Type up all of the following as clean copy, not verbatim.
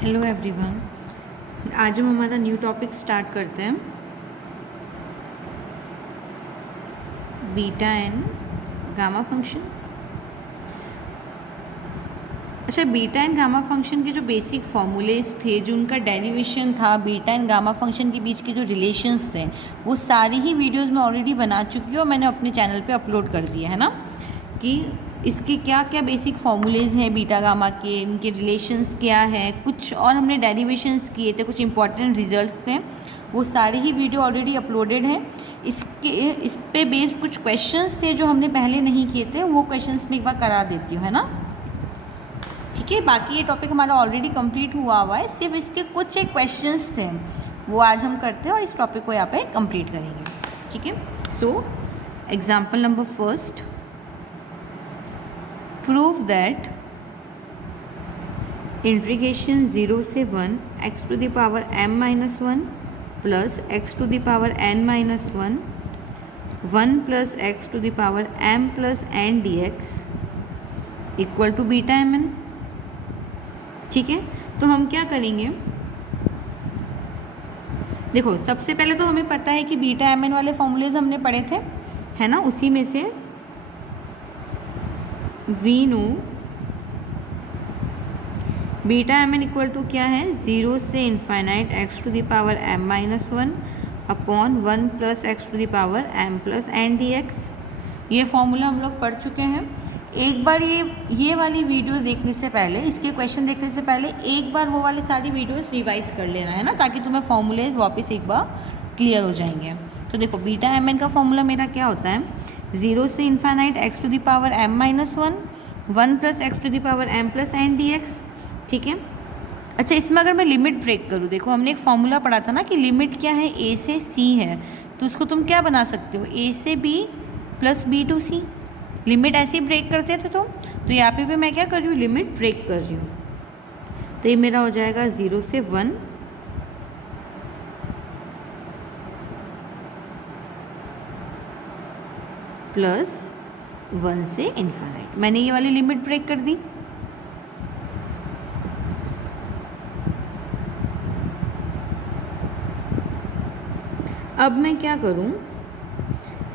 Hello everyone. आज हम हमारा न्यू टॉपिक स्टार्ट करते हैं। Beta and gamma function. अच्छा, बीटा एंड गामा फंक्शन के जो बेसिक फॉर्मूलेज थे, जो उनका डेरिवेशन था, बीटा एंड गामा फंक्शन के बीच के जो रिलेशंस थे, वो सारी ही वीडियोस मैं ऑलरेडी बना चुकी हूँ और मैंने अपने चैनल पे अपलोड कर दिया है ना, कि इसके क्या क्या बेसिक फॉर्मूलेज हैं बीटा गामा के, इनके रिलेशंस क्या है, कुछ और हमने डेरिवेशंस किए थे, कुछ इंपॉर्टेंट रिजल्ट्स थे, वो सारी ही वीडियो ऑलरेडी अपलोडेड है। इस पे बेस्ड कुछ क्वेश्चंस थे जो हमने पहले नहीं किए थे, वो क्वेश्चंस मैं एक बार करा देती हूँ, है ना। ठीक है, बाकी ये टॉपिक हमारा ऑलरेडी कंप्लीट हुआ है, सिर्फ इसके कुछ एक क्वेश्चंस थे वो आज हम करते हैं और इस टॉपिक को यहाँ पे कंप्लीट करेंगे। ठीक है, so example number first, prove that integration 0 से 1 x to the power m-1 plus x to the power n-1 1 plus x to the power m plus n dx equal to beta M n. ठीक है, तो हम क्या करेंगे, देखो सबसे पहले तो हमें पता है कि बीटा एम एन वाले फॉर्मूलेज हमने पढ़े थे, है ना। उसी में से we know beta M N equal to क्या है, 0 से infinite x to the power m-1 upon 1 plus x to the power m plus n d x. ये फॉर्मूला हम लोग पढ़ चुके हैं। एक बार ये वाली वीडियो देखने से पहले, इसके क्वेश्चन देखने से पहले एक बार वो वाली सारी वीडियोस रिवाइज कर लेना, है ना, ताकि तुम्हें फॉर्मूलेज वापस एक बार क्लियर हो जाएंगे। तो देखो बीटा एम एन का फॉर्मूला मेरा क्या होता है, 0 से infinite x to the power m-1 1 plus x to the power m plus n d x. ठीक है, अच्छा इसमें अगर मैं लिमिट ब्रेक करूँ, देखो हमने एक फॉर्मूला पढ़ा था ना कि लिमिट क्या है, a से c है, तो उसको तुम क्या बना सकते हो, a से b plus b to c। Limit ऐसे ही ब्रेक करते थे तो यहाँ पे भी मैं क्या कर रही हूँ, लिमिट ब्रेक कर रही हूँ। तो ये मेरा हो जाएगा 0 से 1 प्लस 1 से इनफाइनाइट, मैंने ये वाली लिमिट ब्रेक कर दी। अब मैं क्या करूँ,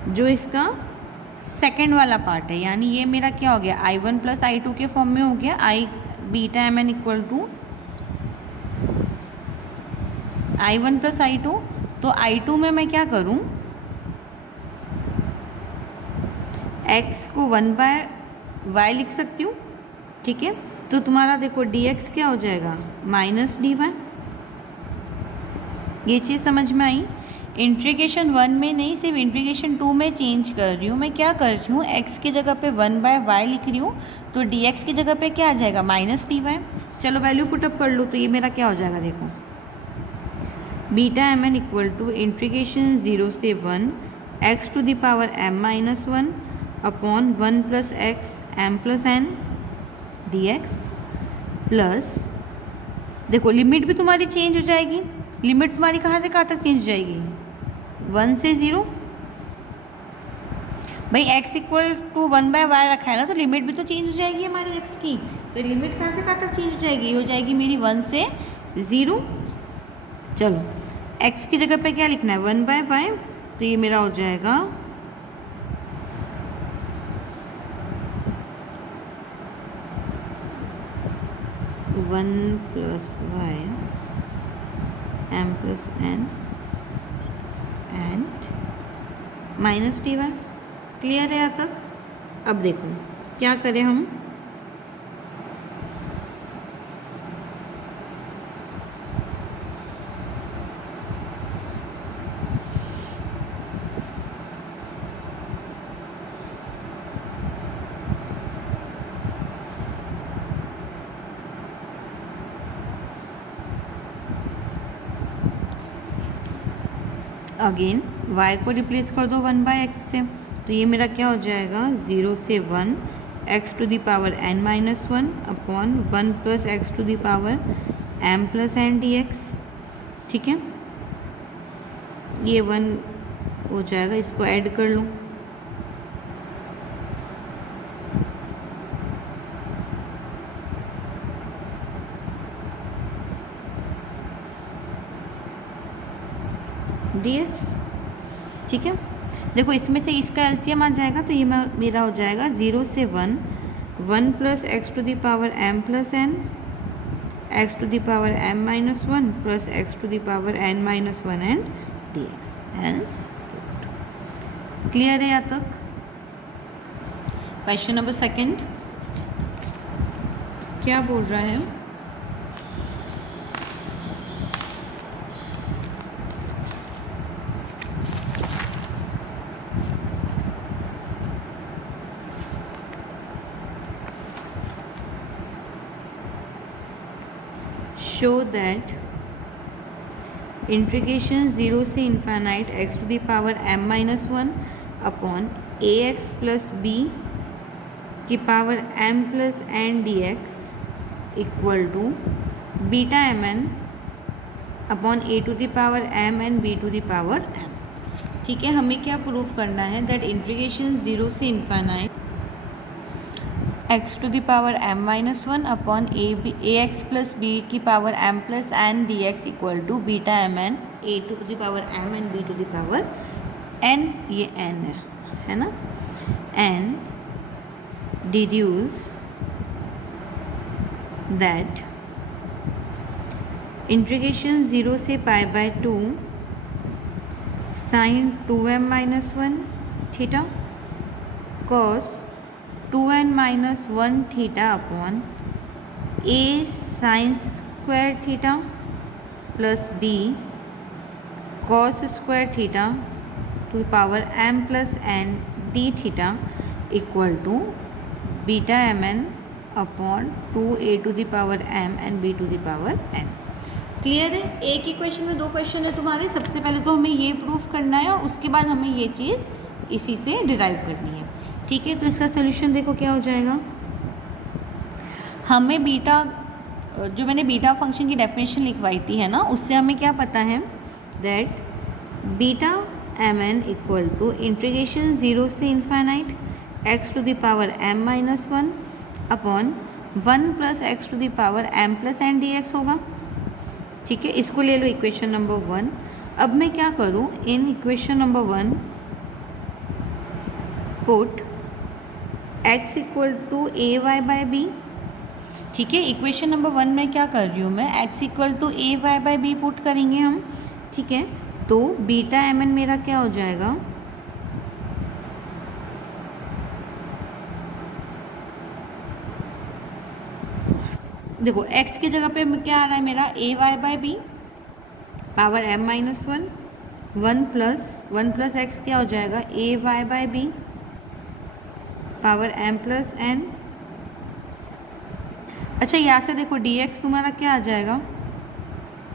जो इसका सेकेंड वाला पार्ट है, यानी ये मेरा क्या हो गया, I1 प्लस I2 के फॉर्म में हो गया, I beta M N equal to I1 plus I2। तो I2 में मैं क्या करूँ, x को 1/y लिख सकती हूँ। ठीक है, तो तुम्हारा देखो dx क्या हो जाएगा, माइनस dy। ये चीज़ समझ में आई। इंटीग्रेशन 1 में नहीं, सिर्फ इंटीग्रेशन 2 में चेंज कर रही हूँ। मैं क्या कर रही हूँ, x की जगह पे 1/y लिख रही हूँ, तो dx की जगह पे क्या आ जाएगा, माइनस dy। चलो वैल्यू पुटअप कर लो, तो ये मेरा क्या हो जाएगा, देखो beta M N equal to integration 0 से 1 x to the power m-1 upon 1 plus x m plus n d x plus, देखो लिमिट भी तुम्हारी चेंज हो जाएगी। लिमिट तुम्हारी कहाँ से कहाँ तक चेंज हो जाएगी, 1 से 0। भाई x इक्वल टू 1/y रखा है ना, तो लिमिट भी तो चेंज हो जाएगी हमारी x की। तो लिमिट कहाँ से कहाँ तक चेंज हो जाएगी, ये हो जाएगी मेरी 1 से 0। चलो x की जगह पे क्या लिखना है, 1/y, तो ये मेरा हो जाएगा 1 plus y m plus n and minus dy। Clear है यहाँ तक। अब देखो क्या करें हम, अगेन y को रिप्लेस कर दो 1/x से, तो ये मेरा क्या हो जाएगा, 0 से 1 x to the power n-1 upon 1 plus x to the power m plus n d x. ठीक है, ये 1 हो जाएगा, इसको ऐड कर लूँ, dx। ठीक है, देखो इसमें से इसका एलसीएम आ जाएगा तो ये मेरा हो जाएगा 0 से 1 plus x to the power m plus n, x to the power m minus 1 plus x to the power n minus 1 and dx। Hence clear है यहाँ तक? क्वेश्चन नंबर सेकंड क्या बोल रहा है? शो दैट इंटीग्रेशन 0 से infinite x to the power m minus 1 upon a x plus b की power m plus n dx equal to beta M n upon a to the power m and b to the power m। ठीक है, हमें क्या proof करना है? That integration 0 से infinite x to the power m minus 1 upon a x plus b की power m plus n dx equal to beta M n a to the power m and b to the power n, ये n है ना, and deduce that integration 0 से pi by 2 sine 2m minus 1 theta cos 2n minus 1 theta upon a sine square theta plus b cos square theta to power m plus n d theta equal to beta M n upon 2a to the power m and b to the power n। Clear है? एक ही question में दो question है तुम्हारे। सबसे पहले तो हमें ये प्रूफ करना है और उसके बाद हमें ये चीज़ इसी से डिराइव करनी है। ठीक है, तो इसका सोल्यूशन देखो क्या हो जाएगा। हमें बीटा, जो मैंने बीटा फंक्शन की डेफिनेशन लिखवाई थी है ना, उससे हमें क्या पता है? That beta M N equal to integration 0 से infinite x to the power m minus 1 upon 1 plus x to the power m plus n dx होगा। ठीक है, इसको ले लो इक्वेशन नंबर 1। अब मैं क्या करूँ? In equation number 1 put x equal to a y by b. ठीक है, इक्वेशन नंबर 1 में क्या कर रही हूँ मैं? x equal to a y by b put करेंगे हम। ठीक है, तो बीटा एम एन मेरा क्या हो जाएगा? देखो x की जगह पे क्या आ रहा है मेरा? A y by b power m minus 1 1 plus x क्या हो जाएगा? A y by b power m plus n। अच्छा, यहाँ से देखो dx तुम्हारा क्या आ जाएगा?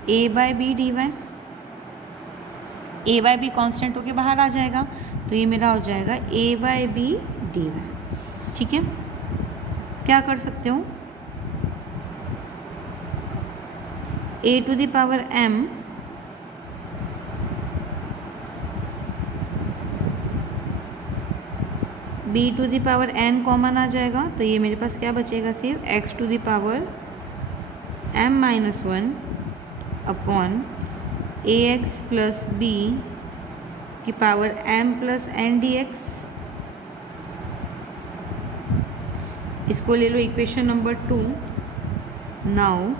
a by b d y. A by b constant होके बाहर आ जाएगा, तो ये मेरा हो जाएगा a by b d y. ठीक है, क्या कर सकते हो? a to the power m b to the power n common आ जाएगा, तो ये मेरे पास क्या बचेगा? सिर्फ x to the power m minus 1 upon a x plus b की power m plus n dx। इसको ले लो equation number 2। Now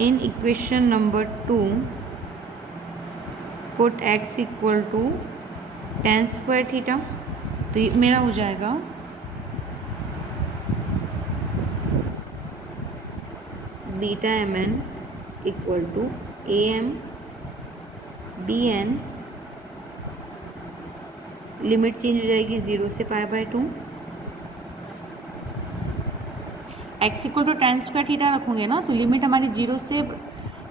in equation number 2 put x equal to tan square theta, तो ये मेरा हो जाएगा beta M N equal to A M B N, limit change हो जाएगी 0 से pi by 2। x equal to tan square theta रखोगे ना, तो लिमिट हमारी 0 से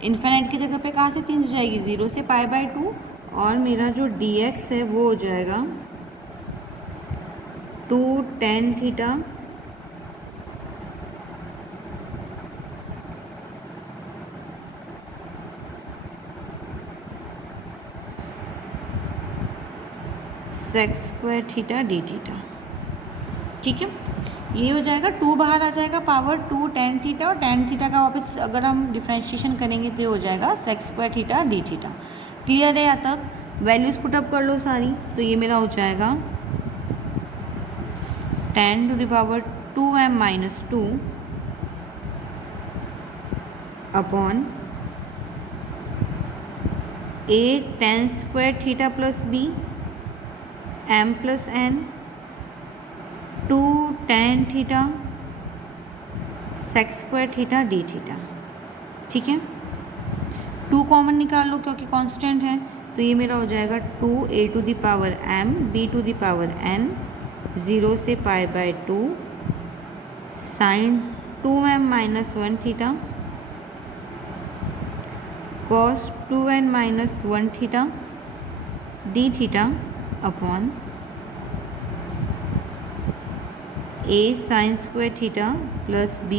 इन्फिनिट की जगह पे कहाँ से चेंज हो जाएगी? 0 से पाई बाय 2, और मेरा जो dx है वो हो जाएगा 2 tan theta sec square theta D theta. ठीक है, ये हो जाएगा 2 बाहर आ जाएगा, पावर 2 tan थीटा, और tan थीटा का वापस अगर हम डिफ्रेंशिएशन करेंगे तो ये हो जाएगा sec square theta d theta. Clear है यहाँ तक? वैल्यूज़ पुटअप कर लो सारी, तो ये मेरा हो जाएगा tan to the power 2m minus 2 upon a tan square theta plus b m plus n 2 tan theta sec square theta d theta. ठीक है, 2 कॉमन निकाल लो क्योंकि कांस्टेंट है, तो ये मेरा हो जाएगा 2a to the power m b to the power n 0 से pi by 2 sine 2m minus 1 theta cos 2n minus 1 theta d theta upon a sine square theta plus b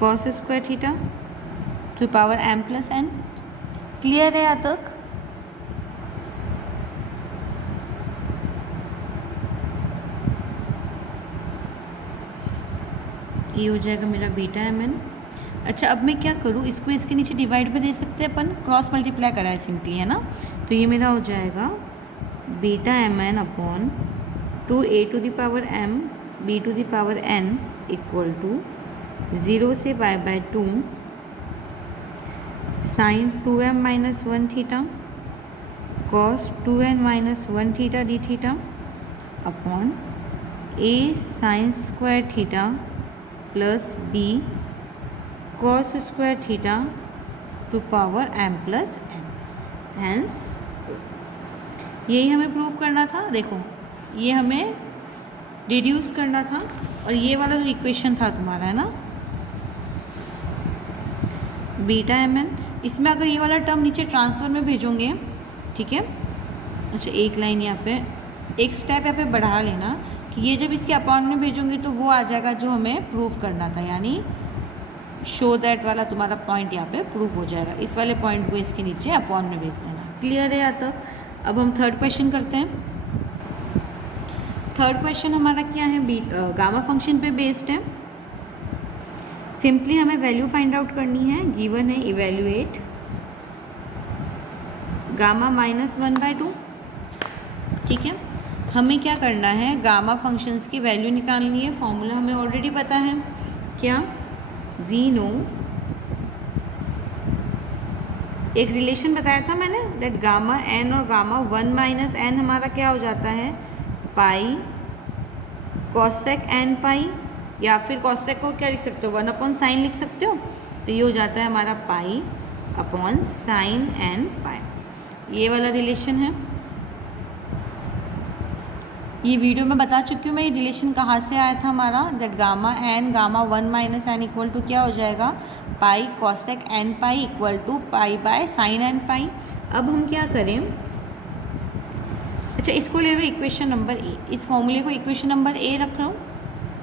cos square theta to power m plus n। Clear है यहाँ तक? ये हो जाएगा मेरा beta mn। अच्छा, अब मैं क्या करूँ, इसको इसके नीचे डिवाइड में दे सकते हैं अपन, क्रॉस मल्टीप्लाई करा है सिंपली, है ना। तो ये मेरा हो जाएगा beta mn upon 2a to the power m b to the power n equal to 0 से pi by 2 sine 2m minus 1 theta cos 2n minus 1 theta D theta upon a sine square theta plus b cos square theta to power m plus n। Hence यही हमें prove करना था। देखो, ये हमें reduce करना था, और ये वाला जो इक्वेशन था तुम्हारा, है ना, बीटा mn, इसमें अगर ये वाला टर्म नीचे ट्रांसफर में भेजोगे, ठीक है। अच्छा, एक लाइन यहाँ पे, एक स्टेप यहाँ पे बढ़ा लेना कि ये जब इसके अपॉन में भेजोगे तो वो आ जाएगा जो हमें प्रूव करना था, यानी शो दैट वाला तुम्हारा पॉइंट यहाँ पे प्रूव हो जाएगा। इस वाले पॉइंट को इसके नीचे अपॉन में भेज देना। क्लियर है यहाँ तक? अब हम थर्ड क्वेश्चन करते हैं। थर्ड क्वेश्चन हमारा क्या है, गामा फंक्शन पे बेस्ड है। सिंपली हमें वैल्यू फाइंड आउट करनी है। गिवन है इवेल्युएट गामा माइनस 1/2। ठीक है, हमें क्या करना है, गामा फंक्शंस की वैल्यू निकालनी है। फॉर्मूला हमें ऑलरेडी पता है, क्या, वी नो, एक रिलेशन बताया था मैंने, दैट गामा एन और गामा 1 माइनस एन हमारा क्या हो जाता है, पाई कॉसेक एन पाई, या फिर कॉसेक को क्या लिख सकते हो, 1 अपॉन साइन लिख सकते हो। तो ये हो जाता है हमारा पाई अपॉन साइन एन पाई। ये वाला रिलेशन है। ये वीडियो में बता चुकी हूँ मैं, ये रिलेशन कहाँ से आया था हमारा, that gamma n gamma 1 minus n equal to क्या हो जाएगा, pi cosec n pi equal to pi by sine n pi. अब हम क्या करें, अच्छा इसको ले रहे इक्वेशन नंबर ए, इस फॉर्मूले को इक्वेशन नंबर ए रख रहा हूँ।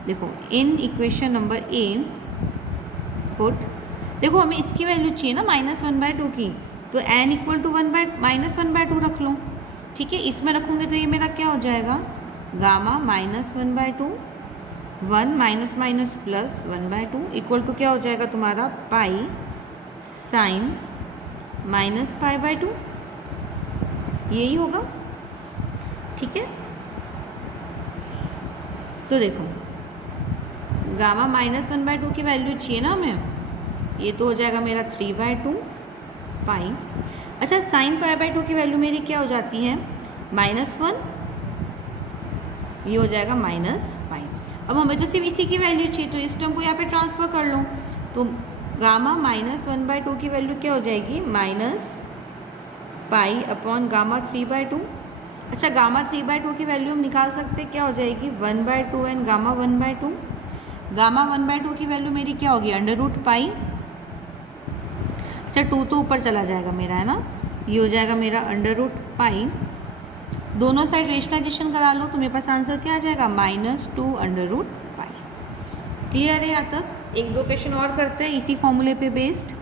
देखो इन इक्वेशन नंबर ए पुट, देखो हमें इसकी वैल्यू चाहिए ना -1/2 की, तो एन इक्वल टू -1/2 रख लो। ठीक है, इसमें रखूँगे तो ये मेरा क्या हो जाएगा, gamma -1/2, 1 minus minus plus 1/2 equal to क्या हो जाएगा तुम्हारा, पाई साइन माइनस पाई/2, यही होगा। ठीक है, तो देखो गामा -1/2 की वैल्यू चाहिए ना हमें, ये तो हो जाएगा मेरा 3/2 पाई। अच्छा, साइन पाई/2 की वैल्यू मेरी क्या हो जाती है, -1, ये हो जाएगा माइनस पाई। अब हमें तो सिर्फ इसी की वैल्यू चाहिए, तो इस टर्म को यहाँ पे ट्रांसफर कर लो, तो गामा -1/2 की वैल्यू क्या हो जाएगी, माइनस पाई अपॉन गामा 3/2। अच्छा, गामा 3/2 की वैल्यू हम निकाल सकते हैं, क्या हो जाएगी, 1/2 एंड गामा 1/2। गामा 1/2 की वैल्यू मेरी क्या होगी, √पाई। अच्छा, 2 तो ऊपर चला जाएगा मेरा, है ना, ये हो जाएगा मेरा √पाई। दोनों साइड रेशनलाइजेशन करा लो तो मेरे पास आंसर क्या आ जाएगा, -2 √पाई। क्लियर है यहाँ तक? एक दो क्वेश्चन और करते हैं इसी फॉर्मूले पे बेस्ड।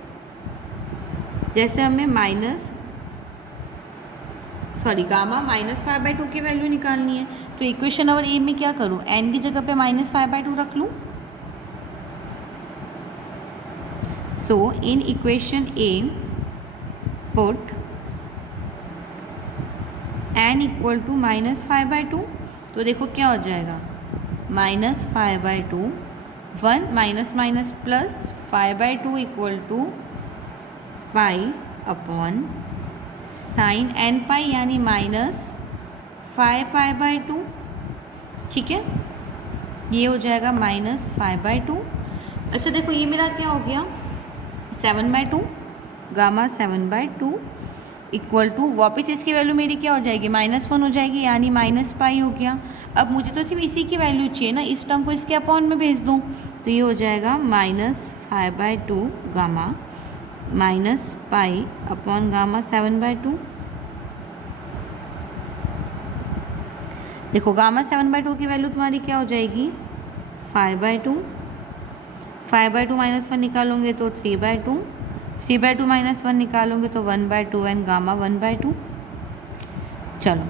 जैसे हमें सॉरी गामा -5/2 की वैल्यू निकालनी है। तो इक्वेशन नंबर ए में क्या करूँ, एन की जगह पे -5/2 रख लूँ। So in equation A put n equal to -5/2। तो देखो क्या हो जाएगा, -5/2, 1 minus minus plus 5/2 equal to pi upon sine n pi यानी -5π/2। ठीक है, ये हो जाएगा -5/2। अच्छा देखो ये मेरा क्या हो गया, 7/2, गामा 7/2 इक्वल टू वापस इसकी वैल्यू मेरी क्या हो जाएगी, -1 हो जाएगी यानी -π हो गया। अब मुझे तो सिर्फ इसी की वैल्यू चाहिए ना, इस टर्म को इसके अपॉन में भेज दूँ। तो ये हो जाएगा -5/2 गामा -π अपॉन गामा 7/2। देखो गामा 7/2 की वैल्यू तुम्हारी क्या हो जाएगी, 5/2, 5/2 -1 निकालोगे तो 3/2, 3/2 -1 निकालोगे तो 1/2 एंड गामा 1/2। चलो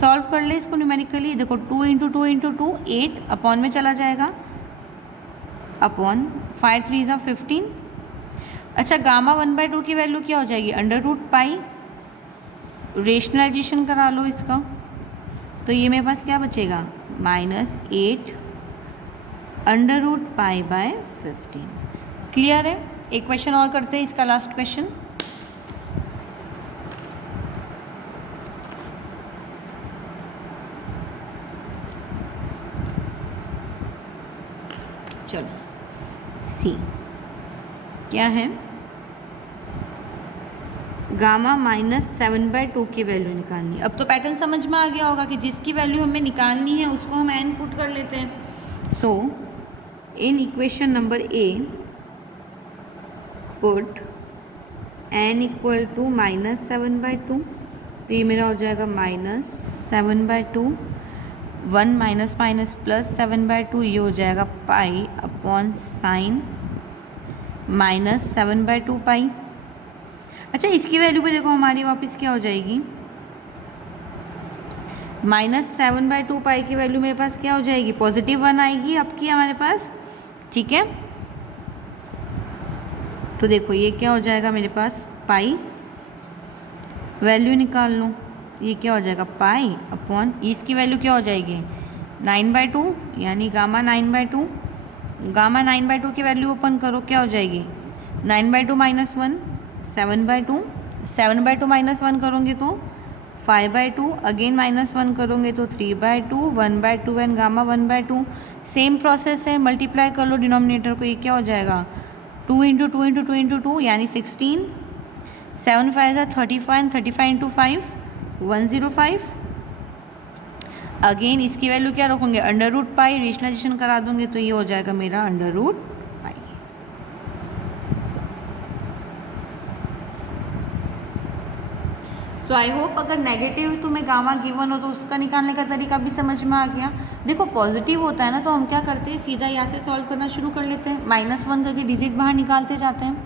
सॉल्व कर ले इसको न्यूमेरिकली। देखो 2 × 2 × 2 8 अपॉन में चला जाएगा, अपॉन 5 3 = 15। अच्छा गामा 1/2 की वैल्यू क्या हो जाएगी, √π। रेशनलाइजेशन करा लो इसका, तो ये मेरे पास क्या बचेगा, -8 √π/15। क्लियर है। एक क्वेश्चन और करते हैं, इसका लास्ट क्वेश्चन। चलो सी क्या है, गामा -7/2 की वैल्यू निकालनी। अब तो पैटर्न समझ में आ गया होगा कि जिसकी वैल्यू हमें निकालनी है उसको हम एन पुट कर लेते हैं। So in equation number A put n equal to -7/2। तो ये मेरा हो जाएगा -7/2, 1 माइनस माइनस प्लस 7/2, ये हो जाएगा पाई अपॉन साइन -7/2 पाई। अच्छा इसकी वैल्यू पे देखो हमारी वापस क्या हो जाएगी, -7/2 पाई की वैल्यू मेरे पास क्या हो जाएगी, +1 आएगी आपकी हमारे पास। ठीक है, तो देखो ये क्या हो जाएगा मेरे पास, पाई वैल्यू निकाल लो, ये क्या हो जाएगा पाई अपॉन इसकी वैल्यू क्या हो जाएगी 9/2 यानी गामा 9/2। गामा 9/2 की वैल्यू ओपन करो, क्या हो जाएगी 9/2 -1 7/2, 7/2 -1 करोगे तो 5/2, अगेन -1 करोगे तो 3/2, 1/2 एंड गामा 1/2। सेम प्रोसेस है, मल्टीप्लाई कर लो डिनोमिनेटर को, ये क्या हो जाएगा 2 × 2 × 2 × 2 यानी 16, 7 5 = 35, 35 × 5 105। अगेन इसकी वैल्यू क्या रखोगे, √π। रेशनलाइजेशन करा दूंगे तो ये हो जाएगा मेरा √π। सो आई होप अगर नेगेटिव तुम्हें गामा गिवन हो तो उसका निकालने का तरीका भी समझ में आ गया। देखो पॉजिटिव होता है ना तो हम क्या करते हैं, सीधा यहाँ से सॉल्व करना शुरू कर लेते हैं, -1 करके डिजिट बाहर निकालते जाते हैं,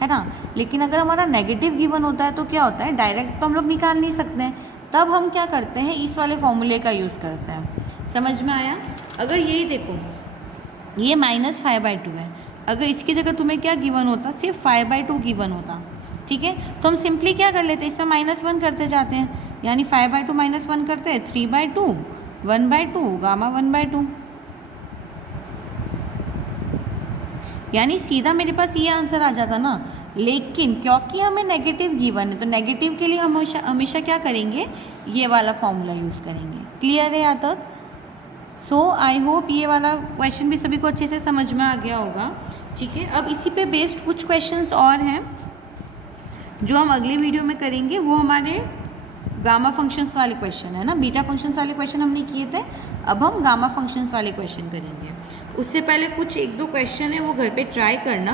है ना। लेकिन अगर हमारा नेगेटिव गिवन होता है तो क्या होता है, डायरेक्ट तो हम लोग निकाल नहीं सकते हैं, तब हम क्या करते हैं, इस वाले फॉर्मूले का यूज़ करते हैं। समझ में आया। अगर यही देखो ये -5/2 है, अगर इसकी जगह तुम्हें क्या गिवन होता, सिर्फ 5/2 गिवन होता, ठीक है, तो हम सिंपली क्या कर लेते हैं, इसमें -1 करते जाते हैं, यानी 5/2 -1 करते हैं 3/2, 1/2 गामा 1/2, यानी सीधा मेरे पास ये आंसर आ जाता ना। लेकिन क्योंकि हमें नेगेटिव गिवन है तो नेगेटिव के लिए हम हमेशा क्या करेंगे, ये वाला फॉर्मूला यूज़ करेंगे। क्लियर है यहाँ तक। सो आई होप ये वाला क्वेश्चन भी सभी को अच्छे से समझ में आ गया होगा। ठीक है, अब इसी पे बेस्ड कुछ क्वेश्चंस और हैं जो हम अगली वीडियो में करेंगे। वो हमारे गामा फंक्शंस वाले क्वेश्चन है ना, बीटा फंक्शंस वाले क्वेश्चन हमने किए थे, अब हम गामा फंक्शंस वाले क्वेश्चन करेंगे। उससे पहले कुछ 1-2 क्वेश्चन है वो घर पे ट्राई करना,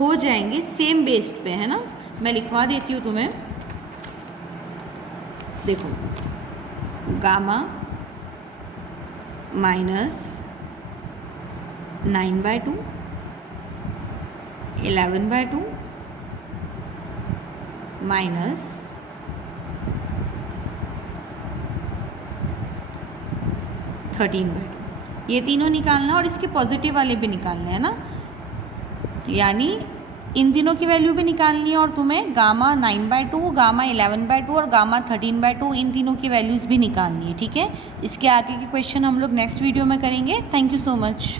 हो जाएंगे सेम बेस्ड पे, है ना। मैं लिखवा देती हूँ तुम्हें, देखो गामा -9/2, 11/2 -, 13/2। ये तीनों निकालना है और इसके पॉजिटिव वाले भी निकालने हैं ना, यानी इन तीनों की वैल्यू भी निकालनी है और तुम्हें गामा 9/2, गामा 11/2 और गामा 13/2 इन तीनों की वैल्यूज़ भी निकालनी है। ठीक है, इसके आगे के क्वेश्चन हम लोग नेक्स्ट वीडियो में करेंगे। Thank you so much.